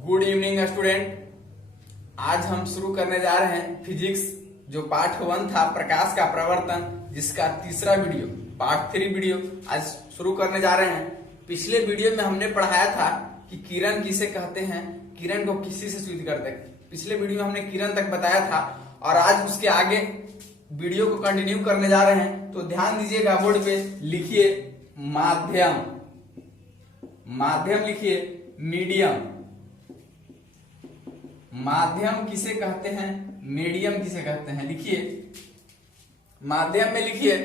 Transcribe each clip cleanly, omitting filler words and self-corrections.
Good evening student. आज हम शुरू करने जा रहे हैं फिजिक्स जो पार्ट 1 था प्रकाश का प्रवर्तन, जिसका तीसरा वीडियो पार्ट 3 वीडियो आज शुरू करने जा रहे हैं। पिछले वीडियो में हमने पढ़ाया था कि किरण किसे कहते हैं, किरण को किसी से सूचित करते हैं। पिछले वीडियो में हमने किरण तक बताया था और आज उसके आगे वीडियो को कंटिन्यू करने जा रहे हैं। तो ध्यान दीजिएगा, बोर्ड पे लिखिए माध्यम, माध्यम लिखिए, मीडियम, माध्यम किसे कहते हैं, मीडियम किसे कहते हैं। लिखिए माध्यम में लिखिए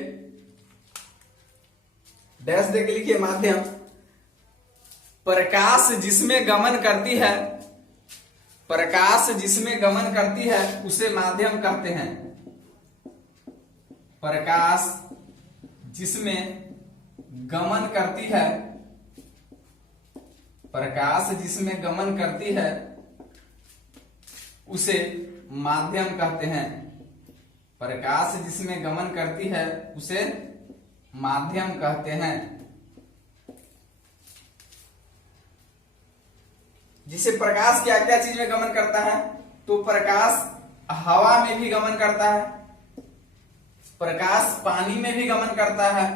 डैश देके लिखिए माध्यम, प्रकाश जिसमें गमन करती है, प्रकाश जिसमें गमन करती है उसे माध्यम कहते हैं। प्रकाश जिसमें गमन करती है, प्रकाश जिसमें गमन करती है उसे माध्यम कहते हैं। प्रकाश जिसमें गमन करती है उसे माध्यम कहते हैं। जिसे प्रकाश क्या क्या चीज में गमन करता है, तो प्रकाश हवा में भी गमन करता है, प्रकाश पानी में भी गमन करता है,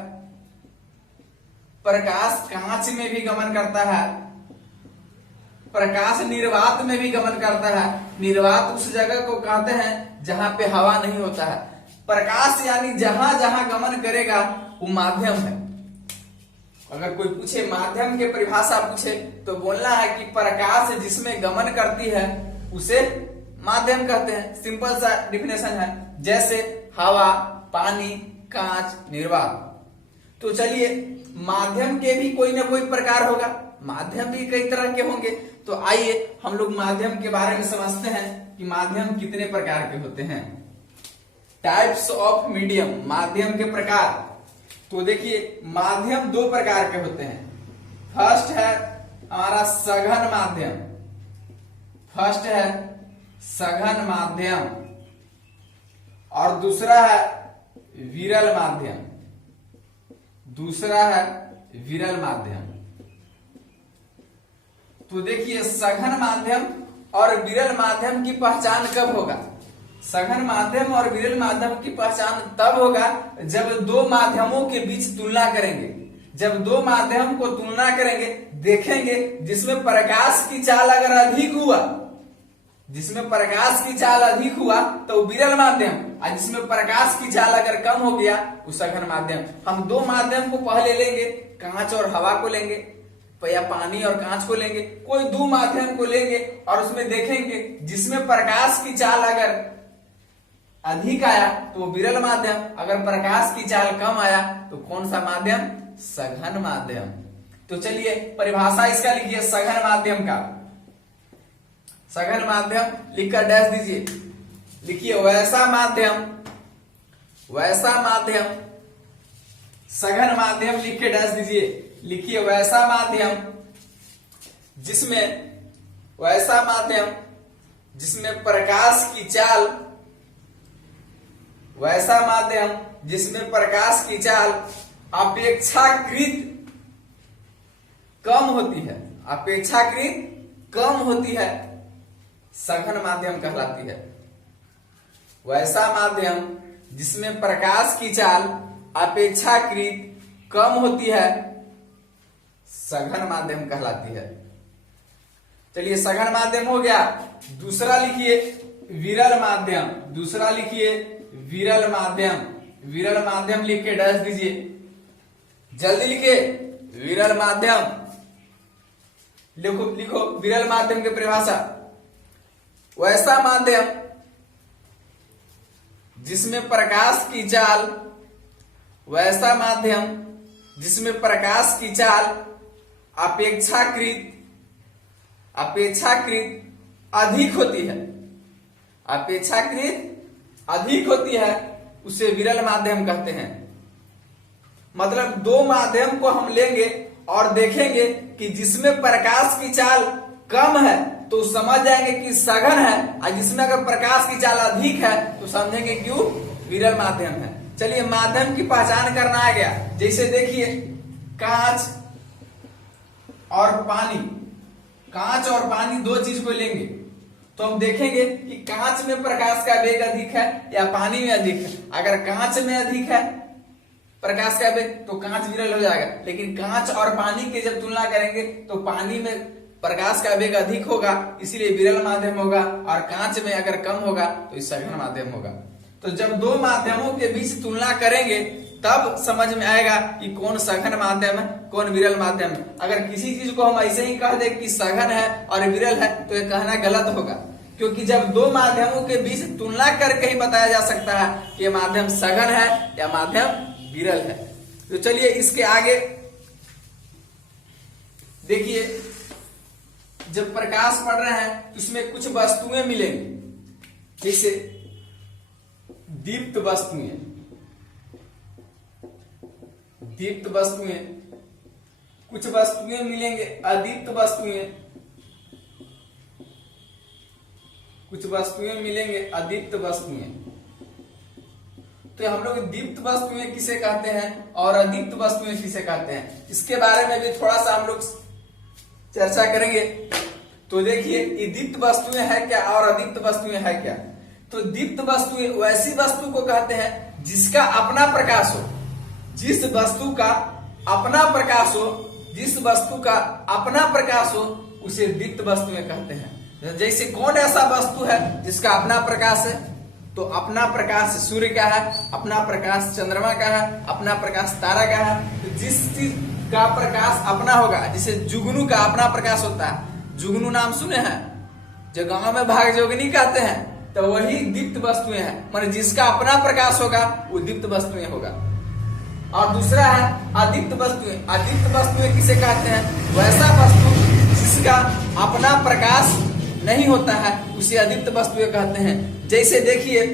प्रकाश कांच में भी गमन करता है, प्रकाश निर्वात में भी गमन करता है। निर्वात उस जगह को कहते हैं जहां पे हवा नहीं होता है। प्रकाश यानी जहां जहां गमन करेगा वो माध्यम है। अगर कोई पूछे माध्यम के परिभाषा पूछे तो बोलना है कि प्रकाश जिसमें गमन करती है उसे माध्यम कहते हैं। सिंपल सा डिफिनेशन है, जैसे हवा, पानी, कांच, निर्वात। तो चलिए, माध्यम के भी कोई ना कोई प्रकार होगा, माध्यम भी कई तरह के होंगे। तो आइए हम लोग माध्यम के बारे में समझते हैं कि माध्यम कितने प्रकार के होते हैं। टाइप्स ऑफ मीडियम, माध्यम के प्रकार। तो देखिए, माध्यम दो प्रकार के होते हैं। फर्स्ट है हमारा सघन माध्यम, फर्स्ट है सघन माध्यम, और दूसरा है विरल माध्यम, दूसरा है विरल माध्यम। तो देखिए, सघन माध्यम और विरल माध्यम की पहचान कब होगा? सघन माध्यम और विरल माध्यम की पहचान तब होगा जब दो माध्यमों के बीच तुलना करेंगे। जब दो माध्यम को तुलना करेंगे, देखेंगे जिसमें प्रकाश की चाल अगर अधिक हुआ, जिसमें प्रकाश की चाल अधिक हुआ तो विरल माध्यम, और जिसमें प्रकाश की चाल अगर कम हो गया वो सघन माध्यम। हम दो माध्यम को पहले लेंगे, कांच और हवा को लेंगे, या पानी और कांच को लेंगे, कोई दो माध्यम को लेंगे और उसमें देखेंगे जिसमें प्रकाश की चाल अगर अधिक आया तो वो विरल माध्यम, अगर प्रकाश की चाल कम आया तो कौन सा माध्यम? सघन माध्यम। तो चलिए परिभाषा इसका लिखिए सघन माध्यम का। सघन माध्यम लिखकर डैश दीजिए, लिखिए वैसा माध्यम, वैसा माध्यम, सघन माध्यम लिख के डैश दीजिए, लिखिए वैसा माध्यम जिसमें, वैसा माध्यम जिसमें प्रकाश की चाल, वैसा माध्यम जिसमें प्रकाश की चाल अपेक्षाकृत कम होती है, अपेक्षाकृत कम होती है, सघन माध्यम कहलाती है। वैसा माध्यम जिसमें प्रकाश की चाल अपेक्षाकृत कम होती है सघन माध्यम कहलाती है। चलिए, सघन माध्यम हो गया। दूसरा लिखिए विरल माध्यम, दूसरा लिखिए विरल माध्यम, विरल माध्यम लिख के डैश दीजिए, जल्दी लिखिए विरल माध्यम। लिखो लिखो विरल माध्यम की परिभाषा, वैसा माध्यम जिसमें प्रकाश की चाल, वैसा माध्यम जिसमें प्रकाश की चाल अपेक्षाकृत अधिक होती है, अपेक्षाकृत अधिक होती है, उसे विरल माध्यम कहते हैं। मतलब दो माध्यम को हम लेंगे और देखेंगे कि जिसमें प्रकाश की चाल कम है तो समझ जाएंगे कि सघन है, और जिसमें अगर प्रकाश की चाल अधिक है तो समझेंगे क्यों विरल माध्यम है। चलिए, माध्यम की पहचान करना आ गया। जैसे देखिए, कांच और पानी, कांच और पानी दो चीज को लेंगे तो हम देखेंगे कि कांच में प्रकाश का वेग अधिक है या पानी में अधिक है। अगर कांच में अधिक है प्रकाश का वेग तो कांच विरल हो जाएगा, लेकिन कांच और पानी की जब तुलना करेंगे तो पानी में प्रकाश का वेग अधिक होगा, इसीलिए विरल माध्यम होगा, और कांच में अगर कम होगा तो ये सघन माध्यम होगा। तो जब दो माध्यमों के बीच तुलना करेंगे तब समझ में आएगा कि कौन सघन माध्यम है कौन विरल माध्यम है। अगर किसी चीज को हम ऐसे ही कह दे कि सघन है और विरल है तो ये कहना गलत होगा, क्योंकि जब दो माध्यमों के बीच तुलना करके ही बताया जा सकता है कि ये माध्यम सघन है या माध्यम विरल है। तो चलिए इसके आगे देखिए, जब प्रकाश पड़ रहे हैं तो इसमें कुछ वस्तुएं मिलेंगी, जैसे दीप्त वस्तुएं, दीप्त वस्तुएं, कुछ वस्तुएं मिलेंगे अदीप्त वस्तुएं, कुछ वस्तुएं मिलेंगे अदीप्त वस्तुएं। तो हम लोग दीप्त वस्तुएं किसे कहते हैं और अदीप्त वस्तुएं किसे कहते हैं, इसके बारे में भी थोड़ा सा हम लोग चर्चा करेंगे। तो देखिए ये दीप्त वस्तुएं है क्या और अदीप्त वस्तुएं है क्या। तो दीप्त वस्तुएं वैसी वस्तु को कहते हैं जिसका अपना प्रकाश हो, जिस वस्तु का अपना प्रकाश हो, जिस वस्तु का अपना प्रकाश हो उसे दीप्त वस्तुएं कहते हैं। जैसे कौन ऐसा वस्तु है जिसका अपना प्रकाश है, तो अपना प्रकाश सूर्य का है, अपना प्रकाश चंद्रमा का है, अपना प्रकाश तारा का है। तो जिस चीज का प्रकाश अपना होगा, जिसे जुगनू का अपना प्रकाश होता है, जुगनू नाम सुने हैं, जो गांव में भाग जोगनी कहते हैं, तो वही दीप्त वस्तुएं हैं। माने जिसका अपना प्रकाश होगा वो दीप्त वस्तुएं होगा। और दूसरा है अदीप्त वस्तुएं। अदीप्त वस्तुएं किसे कहते हैं, वैसा वस्तु जिसका अपना प्रकाश नहीं होता है उसे अदीप्त वस्तुएं कहते हैं। जैसे देखिए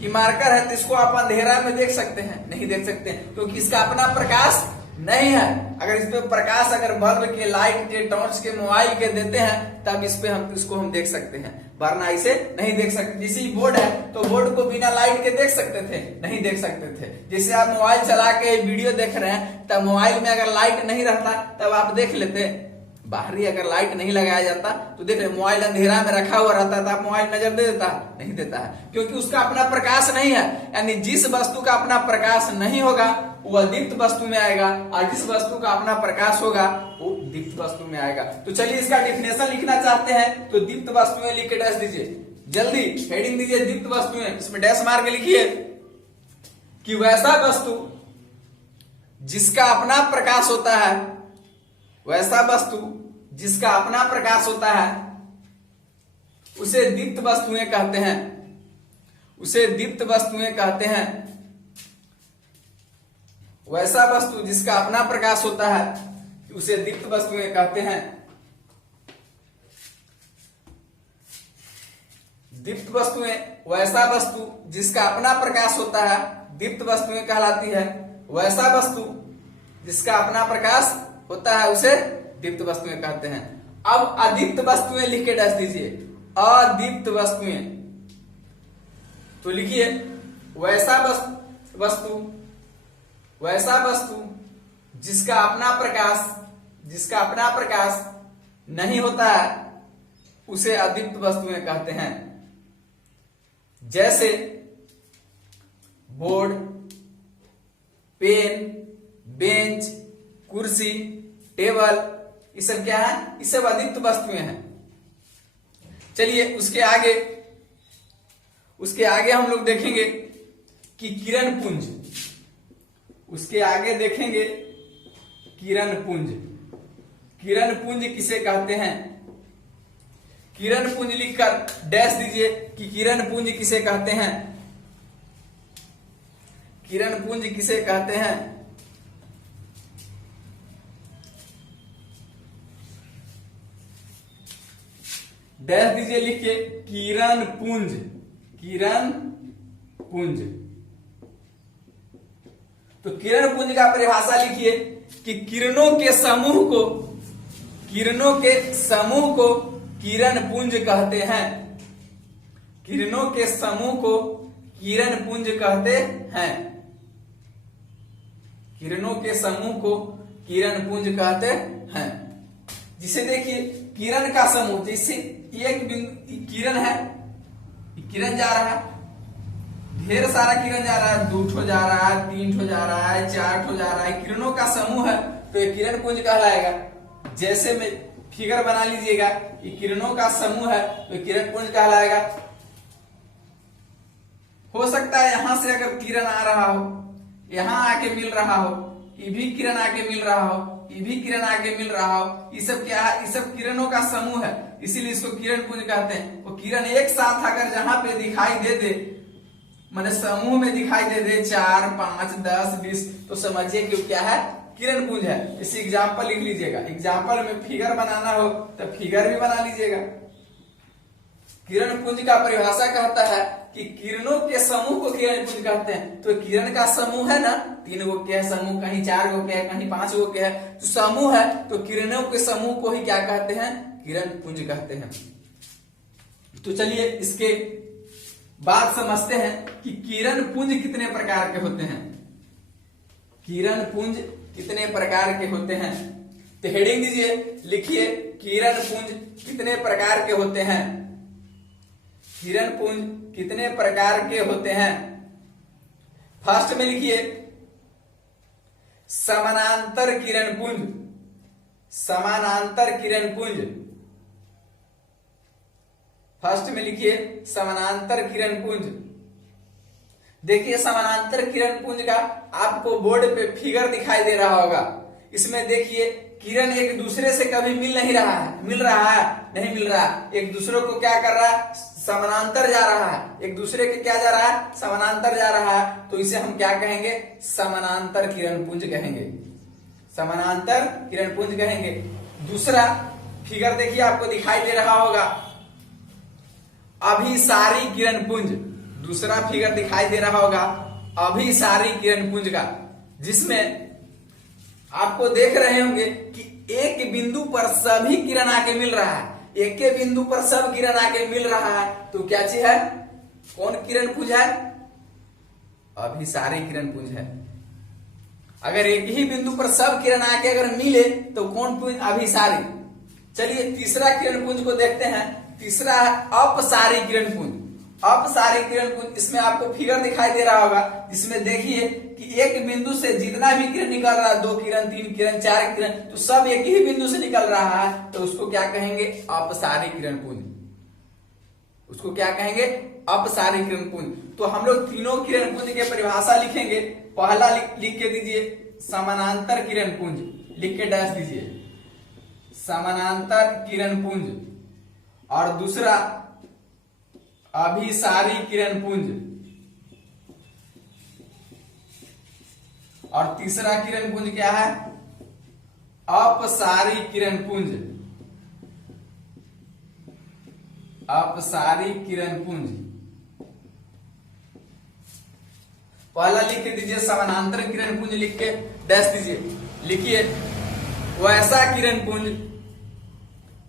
कि मार्कर है तो इसको आप अंधेरा में देख सकते हैं, नहीं देख सकते हैं क्योंकि इसका अपना प्रकाश नहीं है। अगर इस पे प्रकाश अगर बल्ब के, लाइट के, टॉर्च के, मोबाइल के देते हैं तब इस पे इसको हम देख सकते हैं, वरना इसे नहीं देख सकते। जैसे बोर्ड है तो बोर्ड को बिना लाइट के देख सकते थे, नहीं देख सकते थे। जैसे आप मोबाइल चला के वीडियो देख रहे हैं तब मोबाइल में अगर लाइट नहीं रहता तब आप देख लेते, बाहरी अगर लाइट नहीं लगाया जाता तो देख रहे मोबाइल अंधेरा में रखा हुआ रहता था, मोबाइल नजर दे देता, नहीं देता है, क्योंकि उसका अपना प्रकाश नहीं है। यानी जिस वस्तु का अपना प्रकाश नहीं होगा वो अदीप्त वस्तु में आएगा, और जिस वस्तु का अपना प्रकाश होगा वो दीप्त वस्तु में आएगा। तो चलिए इसका डिफिनेशन लिखना चाहते हैं तो दीप्त वस्तुएं लिख के डैश दीजिए, जल्दी हेडिंग दीजिए दीप्त वस्तुएं, इसमें डैश मार के लिखिए कि वैसा वस्तु जिसका अपना प्रकाश होता है, वैसा वस्तु जिसका अपना प्रकाश होता है उसे दीप्त वस्तुएं कहते हैं, उसे दीप्त वस्तुएं कहते हैं। वैसा वस्तु जिसका अपना प्रकाश होता है उसे दीप्त वस्तुएं कहते हैं। दीप्त वस्तुएं, वैसा वस्तु जिसका अपना प्रकाश होता है दीप्त वस्तुएं कहलाती है। वैसा वस्तु जिसका अपना प्रकाश होता है उसे दीप्त वस्तुएं कहते हैं। अब अदीप्त वस्तुएं लिख के डैश दीजिए, अदीप्त वस्तुएं। तो लिखिए वैसा वस्तु, वैसा वस्तु जिसका अपना प्रकाश, जिसका अपना प्रकाश नहीं होता है उसे अदीप्त वस्तुएं कहते हैं। जैसे बोर्ड, पेन, बेंच, कुर्सी, टेबल, ये सब क्या है, ये सब अदीप्त वस्तुएं हैं। चलिए उसके आगे हम लोग देखेंगे कि किरण पुंज, उसके आगे देखेंगे किरण पुंज। किरण पुंज किसे कहते हैं, किरण पुंज लिखकर डैश दीजिए कि किरण पुंज किसे कहते हैं, किरण पुंज किसे कहते हैं। डैश दीजिए लिख के किरण पुंज, किरण पुंज। तो किरण पुंज का परिभाषा लिखिए कि किरणों के समूह को, किरणों के समूह को किरण पुंज कहते हैं। किरणों के समूह को किरण पुंज कहते हैं। किरणों के समूह को किरण पुंज कहते हैं। जिसे देखिए किरण का समूह, जैसे एक बिंदु किरण है, किरण जा रहा है, ढेर सारा किरण जा रहा है, 2 ठो जा रहा है, 3 ठो जा रहा है, 4 ठो जा रहा है, किरणों का समूह है तो ये किरण पुंज कहलाएगा। जैसे में फिगर बना लीजिएगा कि किरणों का समूह है तो किरण पुंज कहलाएगा। हो सकता है यहां से अगर किरण आ रहा हो, यहां आके मिल रहा हो, ये भी किरण आके मिल रहा हो, ये भी किरण आके मिल रहा हो, ये सब क्या है, ये सब किरणों का समूह है, इसीलिए इसको किरण पुंज कहते हैं। वो किरण एक साथ अगर जहां पे दिखाई दे दे, माने समूह में दिखाई दे दे 4, 5, 10, 20, तो समझिए कि क्या है, किरण पुंज है। इसी एग्जाम्पल लिख लीजिएगा, एग्जाम्पल में फिगर बनाना हो तो फिगर भी बना लीजिएगा। किरण पुंज का परिभाषा कहता है कि किरणों के समूह को किरण पुंज कहते हैं। तो किरण का समूह है ना, 3 गो के है समूह, कहीं 4 गो के है, कहीं 5 गो के है, तो समूह है तो किरणों के समूह को ही क्या कहते हैं, किरण पुंज कहते हैं। तो चलिए इसके बात समझते हैं कि किरण पुंज कितने प्रकार के होते हैं। किरण पुंज कितने प्रकार के होते हैं, तो हेडिंग दीजिए, लिखिए किरण पुंज कितने प्रकार के होते हैं। किरण पुंज कितने प्रकार के होते हैं। फर्स्ट में लिखिए समानांतर किरण पुंज, समानांतर किरण पुंज। फर्स्ट में लिखिए समानांतर किरण पुंज। देखिए समानांतर किरण पुंज का आपको बोर्ड पे फिगर दिखाई दे रहा होगा। इसमें देखिए किरण एक दूसरे से कभी मिल नहीं रहा है, मिल रहा है, नहीं मिल रहा, एक दूसरे को क्या कर रहा है, समानांतर जा रहा है, एक दूसरे के क्या जा रहा है, समानांतर जा रहा है, तो इसे हम क्या कहेंगे, समानांतर किरण पुंज कहेंगे, समानांतर किरण पुंज कहेंगे। दूसरा फिगर देखिए आपको दिखाई दे रहा होगा अभिसारी किरण पुंज, दूसरा फिगर दिखाई दे रहा होगा अभिसारी किरण पुंज का, जिसमें आपको देख रहे होंगे कि एक बिंदु पर सभी किरण आके मिल रहा है, एक के बिंदु पर सब किरण आके मिल रहा है, तो क्या चीज है, कौन किरण पुंज है, अभिसारी किरण पुंज है। अगर एक ही बिंदु पर सब किरण आके अगर मिले तो कौन पुंज, अभिसारी। चलिए तीसरा किरण पुंज को देखते हैं। तीसरा है अपसारी किरण पुंज, अपसारी किरण पुंज। इसमें आपको फिगर दिखाई दे रहा होगा, जिसमें देखिए कि एक बिंदु से जितना भी किरण निकल रहा है, 2 किरण, 3 किरण, 4 किरण, तो सब एक ही बिंदु से निकल रहा है, तो उसको क्या कहेंगे, अपसारी किरण पुंज, उसको क्या कहेंगे, अपसारी किरण पुंज। तो हम लोग तीनों किरण पुंज के परिभाषा लिखेंगे। पहला लिख के दीजिए समानांतर किरण पुंज, लिख के डैश दीजिए समानांतर किरण पुंज, और दूसरा अभिसारी किरण पुंज, और तीसरा किरण पुंज क्या है, अपसारी किरण पुंज, अपसारी किरण पुंज। पहला लिख के दीजिए समानांतर किरण पुंज, लिख के डैश दीजिए, लिखिए वैसा किरण पुंज,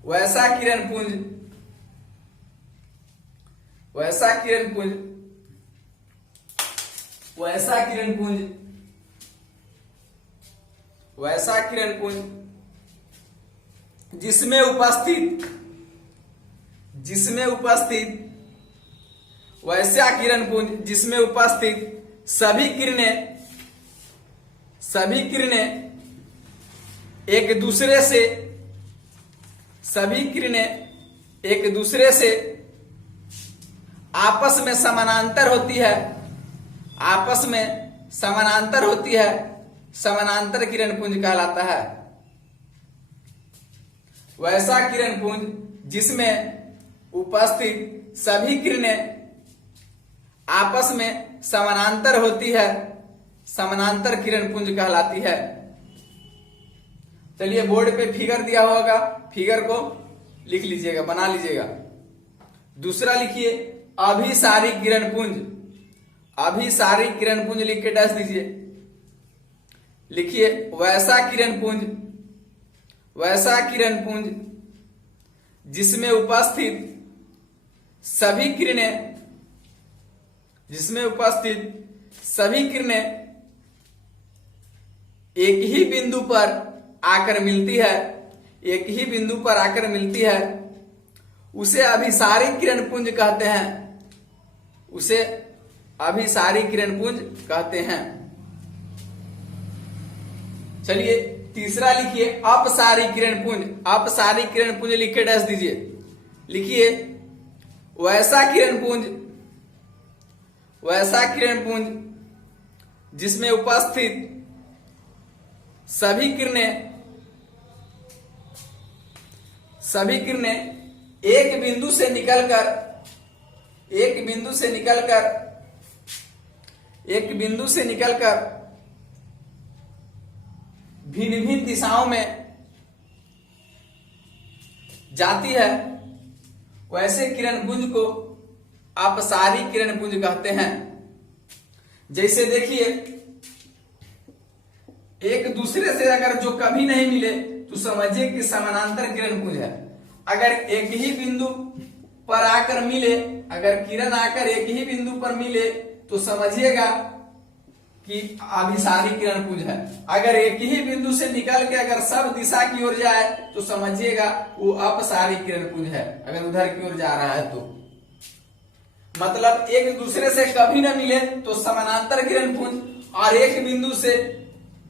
वैसा किरण पुंज, वैसा किरण पुंज, वैसा किरण पुंज, वैसा किरण पुंज जिसमें उपस्थित, जिसमें उपस्थित, वैसा किरण पुंज जिसमें उपस्थित सभी किरणें, सभी किरणें एक दूसरे से, सभी किरणें एक दूसरे से आपस में समानांतर होती है, आपस में समानांतर होती है, समानांतर किरण पुंज कहलाता है। वैसा किरण पुंज जिसमें उपस्थित सभी किरणें आपस में समानांतर होती है, समानांतर किरण पुंज कहलाती है। चलिए बोर्ड पे फिगर दिया होगा, फिगर को लिख लीजिएगा, बना लीजिएगा। दूसरा लिखिए अभिसारी किरण पुंज, अभिसारी किरण पुंज लिख के डैश दीजिए, लिखिए वैसा किरण पुंज, वैसा किरण पुंज जिसमें उपस्थित सभी किरणें, जिसमें उपस्थित सभी किरणें एक ही बिंदु पर आकर मिलती है, एक ही बिंदु पर आकर मिलती है उसे अभिसारी किरण पुंज कहते हैं। उसे अभिसारी किरण पुंज कहते हैं। चलिए तीसरा लिखिए अपसारी किरण पुंज। अपसारी किरण पुंज लिख के डैश दीजिए। लिखिए वैसा किरण पुंज जिसमें उपस्थित सभी किरणें एक बिंदु से निकलकर भिन्न भिन्न दिशाओं में जाती है, वैसे किरण पुंज को अपसारी किरण पुंज कहते हैं। जैसे देखिए एक दूसरे से अगर जो कभी नहीं मिले तो समझिए कि समानांतर किरण पुंज है। अगर एक ही बिंदु पर आकर मिले, अगर किरण आकर एक ही बिंदु पर मिले तो समझिएगा कि अभिसारी किरण पुंज है। अगर एक ही बिंदु से निकल के अगर सब दिशा की ओर जाए तो समझिएगा वो अपसारी किरण पुंज है, अगर उधर की ओर जा रहा है तो। मतलब एक दूसरे से कभी न मिले तो समानांतर किरण पुंज, और एक बिंदु से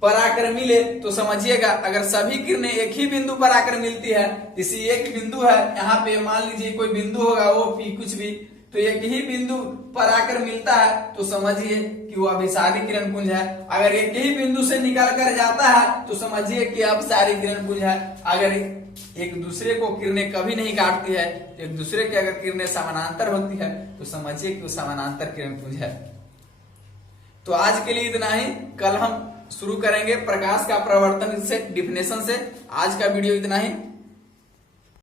पर आकर मिले तो समझिएगा अगर सभी किरणें एक ही बिंदु पर आकर मिलती है, किसी एक बिंदु है यहाँ पे, मान लीजिए कोई बिंदु होगा वो पी कुछ भी, तो एक ही बिंदु पर आकर मिलता है तो समझिए कि वो अभिसारी किरण पुंज है। अगर एक ही बिंदु से निकल कर जाता है तो समझिए कि अपसारी किरण पुंज है। अगर एक दूसरे को किरणें कभी नहीं काटती है, एक दूसरे के अगर किरणें समानांतर होती है तो समझिए कि वो समानांतर किरण पुंज है। तो आज के लिए इतना ही। कल हम शुरू करेंगे प्रकाश का प्रवर्तन से, डिफिनेशन से। आज का वीडियो इतना ही।